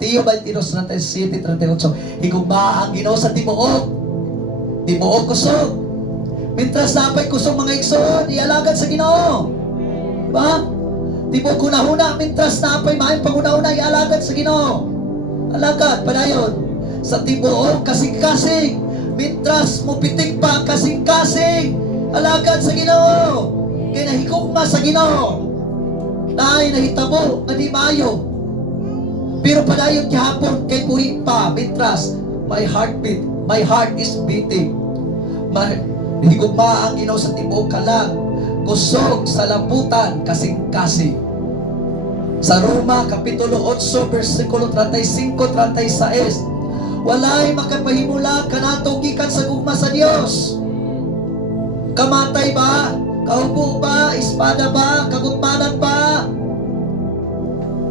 Mateo 22:37-38. Higugma ang Ginoo sa tibuok. Tibuok kusog. Mintras napay kusog mga igsoon, ialagad sa Ginoo. Ba? Tibuok kunahuna, mintras napay maayong panguna-una, ialagad sa Ginoo. Alagad, padayon. Sa tibuok, kasing-kasing. Mintras mo pitik pa, kasing-kasing. Alagad sa Ginoo. Kaya nahigugma sa Ginoo. Naay nahitabo, nga di maayo. Pero padayon gihapon kay buhi pa, mintras, my heartbeat, my heart is beating. Higugma ang Ginoo sa tibuok kalag. Kusog sa lamputan, kasing-kasing. Sa Roma, Kapitulo 8, versikulo 35-36, walay makapahimula kanato gikan sa gugma sa Dios. Kamatay ba? Kaubo ba? Espada ba? Kagutmanan ba?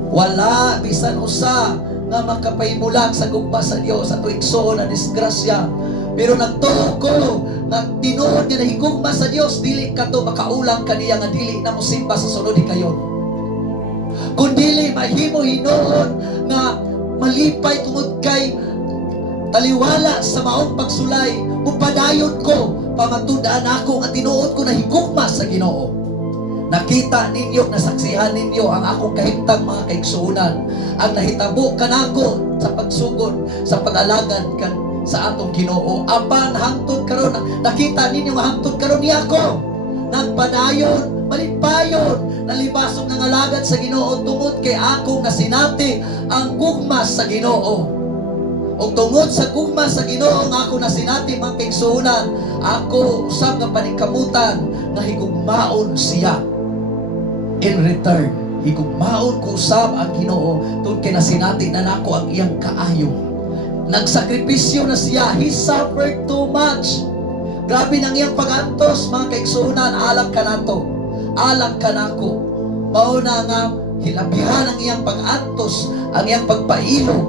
Wala, bisan usa nga makapahimulag sa gugma sa Dios ato igsoon na disgrasya. Pero nagtuo ko nga tinuod nga nahigugma sa Dios, dili kato makaulang kaniya nga dili na mosimba sa sunod kayo. Kung dili mahimo hinuon nga malipay tungod kay taliwala sa maong pagsulay, mupadayon ko pamatundaan ako nga tinuod ko na higugma sa Ginoo. Nakita ninyo, nasaksihan ninyo ang akong kahimtang mga kaigsuunan, ang nahitabo kanako sa pagsugod, sa pag-alagad sa atong Ginoo. Apan hangtod karon, nakita ninyo nga hangtod karon niya ako. Nagpadayon, malipayon, nalibasog ng alagad sa Ginoo tungod kay akong nasinati ang gugma sa Ginoo. O tungod sa gugma sa Ginoo nga ako nasinati mga kaigsuunan, ako usab nga paningkamutan nga higugmaon siya. In return, higugmaon ko usab ang Ginoo tungod kay nasinati na nako ang iyang kaayo. Nagsakripisyo na siya. He suffered too much. Grabe nang iyang pag-antos, mga kaigsuunan, alam ka nato. Alam ka nako. Mauna nga hilabihan ang iyang pag-antos, ang iyang pagpailo,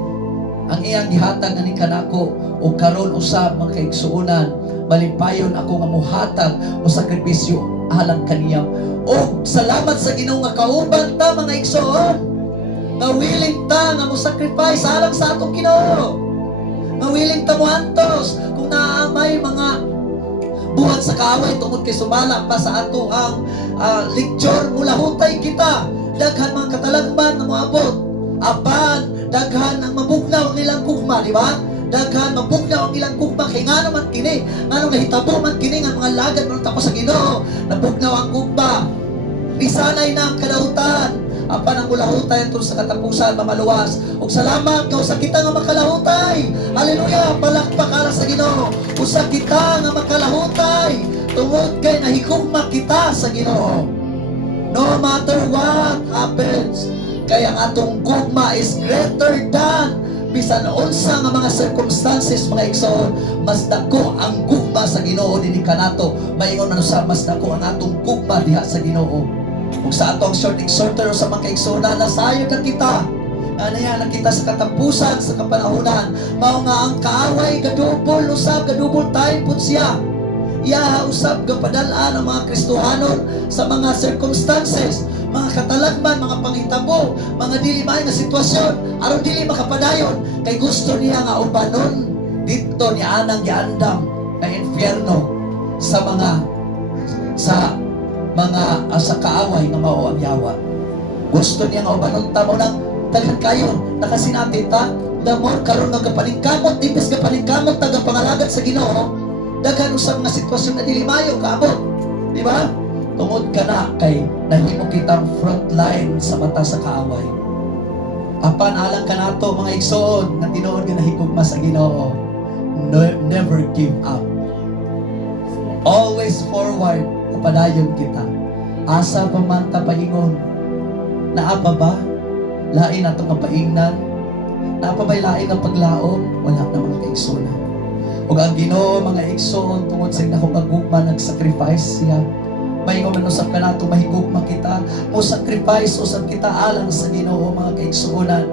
ang iyang gihatag ani kanako. O karon usab mga kaigsuunan, malipayon ako nga muhatag o sakripisyo alang kaniyang. O salamat sa Ginoo nga kauban ta mga igsoon. Nga willing ta nga mo sacrifice alang sa atong Ginoo. Nga willing ta mo antos kung naamay mga buhat sa kaaway tungod kay sumala pa sa ato ang lecture mula hutay kita. Daghan mga katalagman na moabot. Apan daghan ang mabugnaw ang ilang gugma, di ba? Daghan mabugnaw ang ilang gugma kay ngano man kini, ngano nahitabo man kini nga mga lagad man tapos sa Ginoo. Nabugnaw ang gugma. Bisanay na ang kadautan. Apan ang ulahutay tungod sa katapusan mamaluwas. Ug salamat ka usa kita nga makalahutay. Hallelujah, palakpak ala sa Ginoo. Usa kita nga makalahutay tungod kay nahigugma kita sa Ginoo. No matter what happens, kay ang atong gugma is greater than bisan unsa nga mga circumstances mga igsoon. Mas dako ang gugma sa Ginoo dinhi kanato. Maingon man usab mas dako ang atong gugma diha sa Ginoo. Kung sa atong short exhorter sa mga kaigsoona, nasayod na kita. Ano yan, nakita sa katapusan, sa kapanahunan. Mao nga ang kaaway, gadubol, usab, gadubol time po siya. Iya, usab, gapadalaan ang mga Kristohanon sa mga circumstances, mga katalagman, mga panghitabo, mga dili maay na sitwasyon, aron dili makapadayon. Kay gusto niya nga ubanon dito ni anang giandam na infierno sa sa kaaway nga mao ang yawa. Gusto niya nga ubanon ta mo nang daghan kayo nakasinati ta damor karon nga kapaningkamot tipis kapaningkamot taga pangalagad sa Ginoo. Daghan usab nga sitwasyon na dili maayo kaabot, di ba? Tungod ka na kay nahimo kitang front line sa mata sa kaaway. Apan alang ka nato mga igsoon nga tinuod nga nahigugma sa Ginoo. Never give up. Always forward. Upadayon kita. Asa pa man ta paingon. Naapa ba? Lain ato nga paingnan. Naapa ba'y lain nga paglaom? Wala na mga kaigsunan. Ug ang Ginoo mga igsoon tungod sa akong gugma nag-sacrifice siya. Maingon man usab kanato mahigugma kita, mo sacrifice usab kita alang sa Ginoo mga kaigsuonan.